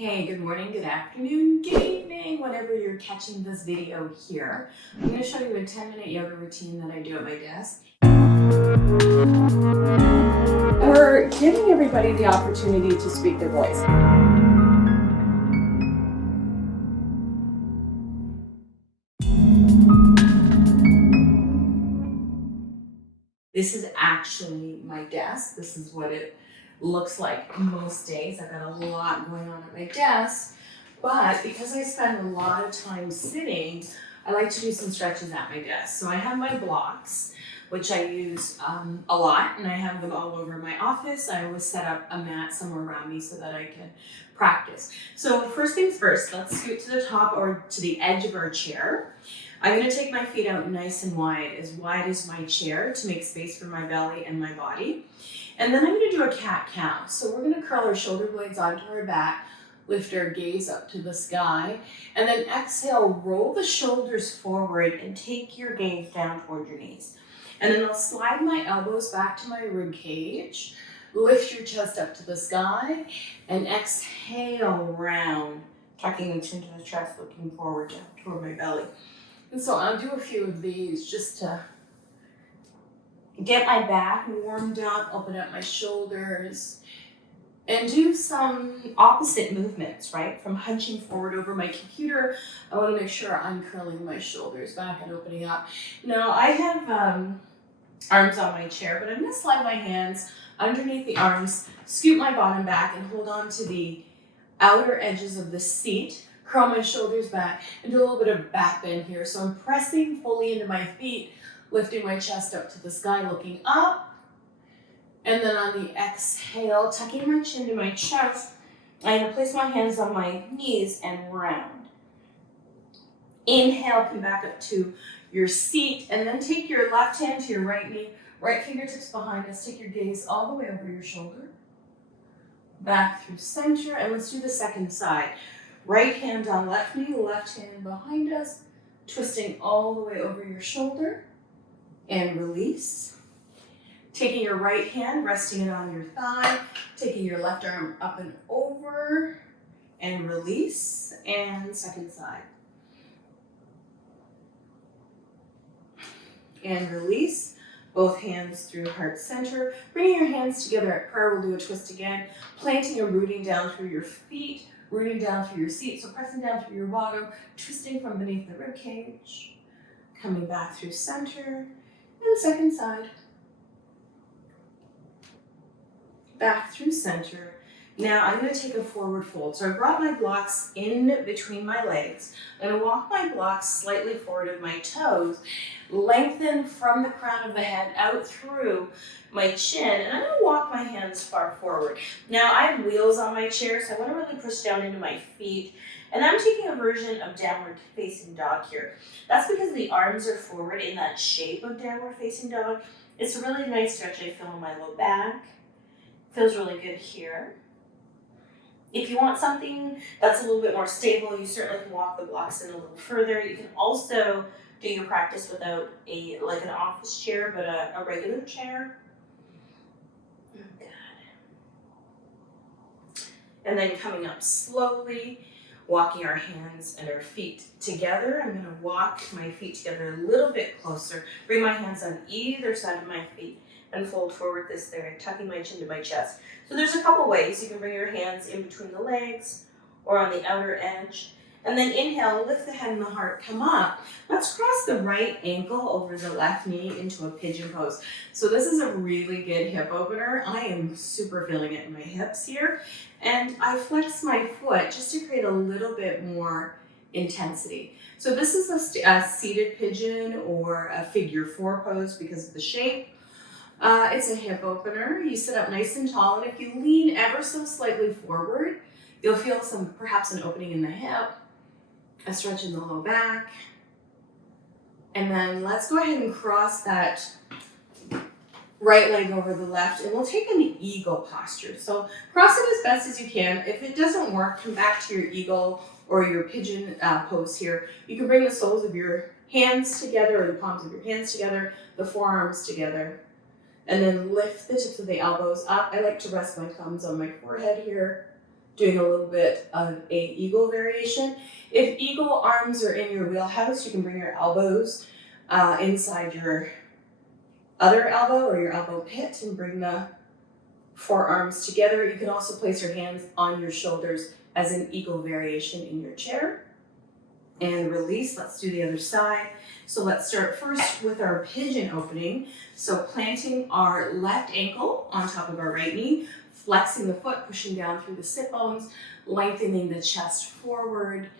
Hey, good morning, good afternoon, good evening, whenever you're catching this video here. I'm going to show you a 10-minute yoga routine that I do at my desk. We're giving everybody the opportunity to speak their voice. This is actually my desk. This is what it looks like most days. I've got a lot going on at my desk, but because I spend a lot of time sitting, I like to do some stretches at my desk. So I have my blocks, which I use a lot, and I have them all over my office. I always set up a mat somewhere around me so that I can practice. So first things first, let's scoot to the top or to the edge of our chair. I'm going to take my feet out nice and wide as my chair, to make space for my belly and my body. And then I'm going to do a cat-cow. So we're going to curl our shoulder blades onto our back, lift our gaze up to the sky, and then exhale, roll the shoulders forward and take your gaze down toward your knees. And then I'll slide my elbows back to my rib cage, lift your chest up to the sky, and exhale, round, tucking the chin to the chest, looking forward down toward my belly. And so I'll do a few of these just to get my back warmed up, open up my shoulders, and do some opposite movements, right? From hunching forward over my computer, I want to make sure I'm curling my shoulders back and opening up. Now I have arms on my chair, but I'm going to slide my hands underneath the arms, scoot my bottom back, and hold on to the outer edges of the seat. Curl my shoulders back and do a little bit of back bend here. So I'm pressing fully into my feet, lifting my chest up to the sky, looking up. And then on the exhale, tucking my chin to my chest, I'm going to place my hands on my knees and round. Inhale, come back up to your seat, and then take your left hand to your right knee, right fingertips behind us. Take your gaze all the way over your shoulder, back through center, and let's do the second side. Right hand on left knee, left hand behind us, twisting all the way over your shoulder, and release. Taking your right hand, resting it on your thigh, taking your left arm up and over, and release, and second side. And release, both hands through heart center. Bringing your hands together at prayer, we'll do a twist again, planting and rooting down through your feet, rooting down through your seat, so pressing down through your bottom, twisting from beneath the rib cage, coming back through center, and second side. Back through center. Now I'm going to take a forward fold. So I brought my blocks in between my legs. I'm going to walk my blocks slightly forward of my toes, lengthen from the crown of the head out through my chin, and I'm going to walk my hands far forward. Now I have wheels on my chair, so I want to really push down into my feet, and I'm taking a version of downward facing dog here. That's because the arms are forward in that shape of downward facing dog. It's a really nice stretch I feel in my low back. Feels really good here. If you want something that's a little bit more stable, you certainly can walk the blocks in a little further. You can also do your practice without an office chair, but a regular chair. Good. And then coming up slowly, walking our hands and our feet together. I'm going to walk my feet together a little bit closer. Bring my hands on either side of my feet and fold forward this there, tucking my chin to my chest. So there's a couple ways. You can bring your hands in between the legs or on the outer edge. And then inhale, lift the head and the heart, come up. Let's cross the right ankle over the left knee into a pigeon pose. So this is a really good hip opener. I am super feeling it in my hips here. And I flex my foot just to create a little bit more intensity. So this is a seated pigeon or a figure 4 pose because of the shape. It's a hip opener. You sit up nice and tall, and if you lean ever so slightly forward, you'll feel perhaps an opening in the hip, a stretch in the low back. And then let's go ahead and cross that right leg over the left, and we'll take an eagle posture. So cross it as best as you can. If it doesn't work, come back to your eagle or your pigeon pose here. You can bring the soles of your hands together, or the palms of your hands together, the forearms together, and then lift the tips of the elbows up. I like to rest my thumbs on my forehead here, doing a little bit of a eagle variation. If eagle arms are in your wheelhouse, you can bring your elbows inside your other elbow or your elbow pit and bring the forearms together. You can also place your hands on your shoulders as an eagle variation in your chair. And release. Let's do the other side. So let's start first with our pigeon opening. So planting our left ankle on top of our right knee, flexing the foot, pushing down through the sit bones, lengthening the chest forward,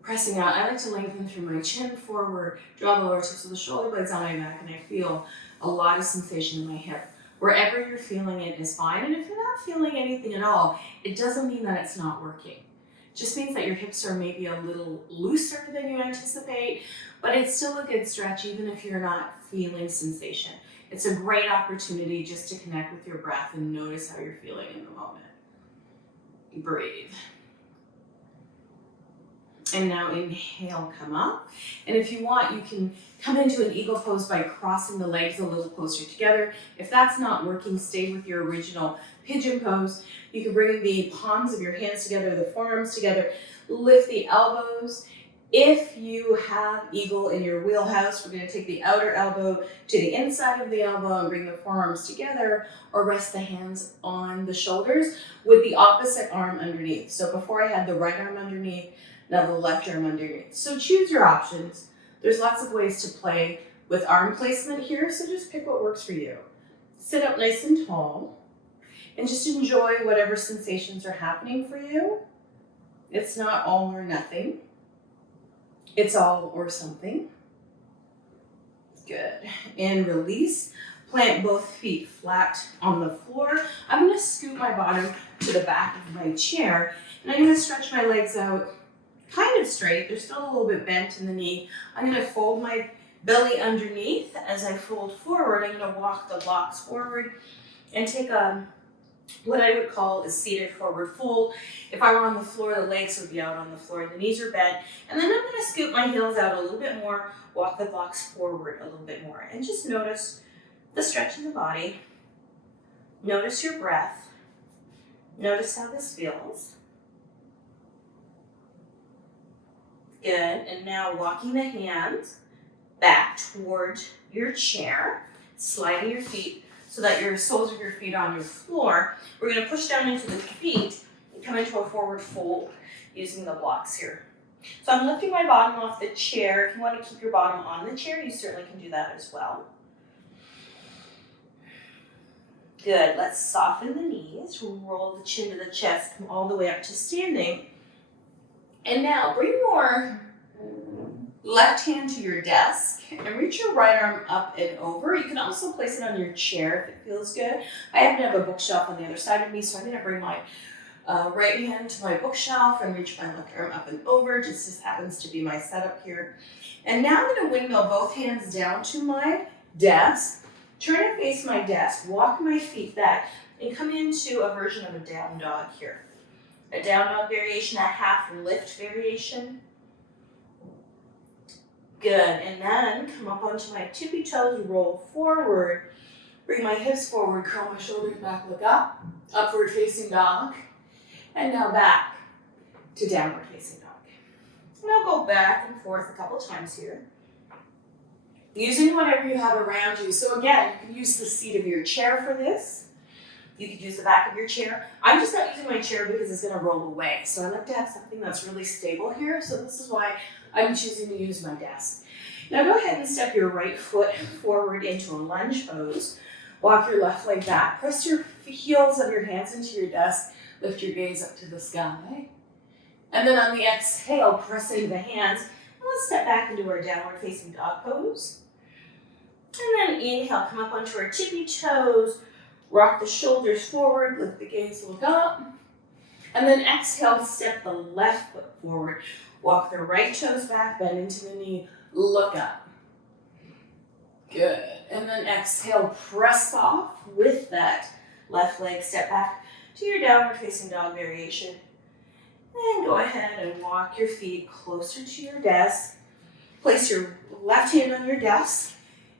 pressing out. I like to lengthen through my chin forward, draw the lower tips of the shoulder blades on my back, and I feel a lot of sensation in my hip. Wherever you're feeling it is fine. And if you're not feeling anything at all, it doesn't mean that it's not working. Just means that your hips are maybe a little looser than you anticipate, but it's still a good stretch even if you're not feeling sensation. It's a great opportunity just to connect with your breath and notice how you're feeling in the moment. Breathe. And now inhale, come up. And if you want, you can come into an eagle pose by crossing the legs a little closer together. If that's not working, stay with your original pigeon pose. You can bring the palms of your hands together, the forearms together, lift the elbows. If you have eagle in your wheelhouse, we're going to take the outer elbow to the inside of the elbow and bring the forearms together, or rest the hands on the shoulders with the opposite arm underneath. So before I had the right arm underneath, now the left arm underneath. So choose your options. There's lots of ways to play with arm placement here, so just pick what works for you. Sit up nice and tall and just enjoy whatever sensations are happening for you. It's not all or nothing. It's all or something. Good. And release. Plant both feet flat on the floor. I'm going to scoot my bottom to the back of my chair, and I'm going to stretch my legs out kind of straight. They're still a little bit bent in the knee. I'm going to fold my belly underneath. As I fold forward, I'm going to walk the blocks forward and take what I would call a seated forward fold. If I were on the floor, the legs would be out on the floor, the knees are bent, and then I'm going to scoot my heels out a little bit more, walk the blocks forward a little bit more, and just notice the stretch in the body. Notice your breath. Notice how this feels. Good, and now walking the hands back toward your chair, sliding your feet so that your soles of your feet are on your floor. We're going to push down into the feet and come into a forward fold using the blocks here. So I'm lifting my bottom off the chair. If you want to keep your bottom on the chair, you certainly can do that as well. Good, let's soften the knees, roll the chin to the chest, come all the way up to standing. And now bring your left hand to your desk and reach your right arm up and over. You can also place it on your chair if it feels good. I happen to have a bookshelf on the other side of me, so I'm going to bring my right hand to my bookshelf and reach my left arm up and over. Just this happens to be my setup here. And now I'm going to windmill both hands down to my desk, turn and face my desk, walk my feet back, and come into a version of a down dog here. A down dog variation, a half lift variation. Good, and then come up onto my tippy toes, roll forward, bring my hips forward, curl my shoulders back, look up, upward facing dog, and now back to downward facing dog. And I'll go back and forth a couple times here, using whatever you have around you. So again, you can use the seat of your chair for this. You could use the back of your chair. I'm just not using my chair because it's gonna roll away. So I like to have something that's really stable here. So this is why I'm choosing to use my desk. Now go ahead and step your right foot forward into a lunge pose. Walk your left leg back. Press your heels of your hands into your desk. Lift your gaze up to the sky. And then on the exhale, press into the hands. And let's step back into our downward facing dog pose. And then inhale, come up onto our tippy toes. Rock the shoulders forward, lift the gaze, look up. And then exhale, step the left foot forward. Walk the right toes back, bend into the knee, look up. Good. And then exhale, press off with that left leg. Step back to your downward facing dog variation. And go ahead and walk your feet closer to your desk. Place your left hand on your desk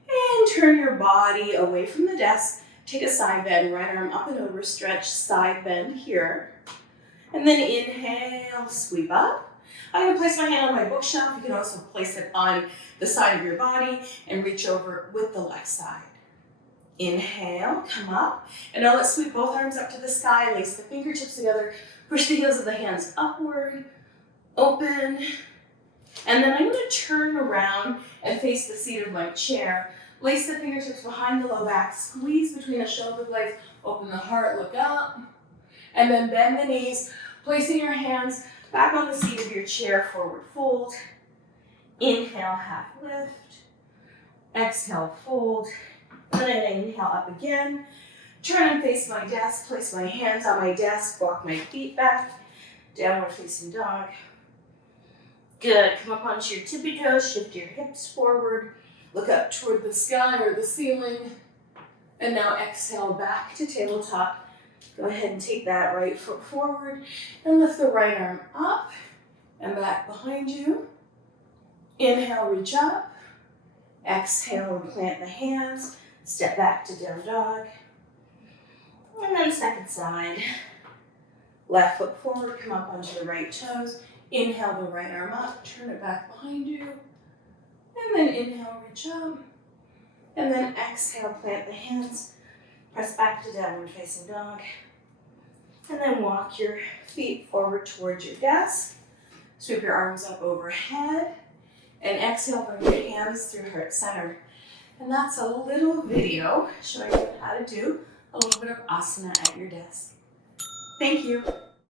and turn your body away from the desk. Take a side bend, right arm up and over, stretch, side bend here. And then inhale, sweep up. I'm going to place my hand on my bookshelf. You can also place it on the side of your body and reach over with the left side. Inhale, come up. And now let's sweep both arms up to the sky. Lace the fingertips together. Push the heels of the hands upward. Open. And then I'm going to turn around and face the seat of my chair. Lace the fingertips behind the low back. Squeeze between the shoulder blades. Open the heart, look up. And then bend the knees. Placing your hands back on the seat of your chair, forward fold. Inhale, half lift. Exhale, fold. Then inhale up again. Turn and face my desk. Place my hands on my desk. Walk my feet back. Downward facing dog. Good. Come up onto your tippy toes. Shift your hips forward. Look up toward the sky or the ceiling. And now exhale back to tabletop. Go ahead and take that right foot forward and lift the right arm up and back behind you. Inhale, reach up. Exhale and plant the hands. Step back to down dog. And then second side. Left foot forward, come up onto the right toes. Inhale the right arm up, turn it back behind you. And then inhale, reach up. And then exhale, plant the hands. Press back to downward facing dog. And then walk your feet forward towards your desk. Sweep your arms up overhead. And exhale, bring your hands through heart center. And that's a little video showing you how to do a little bit of asana at your desk. Thank you.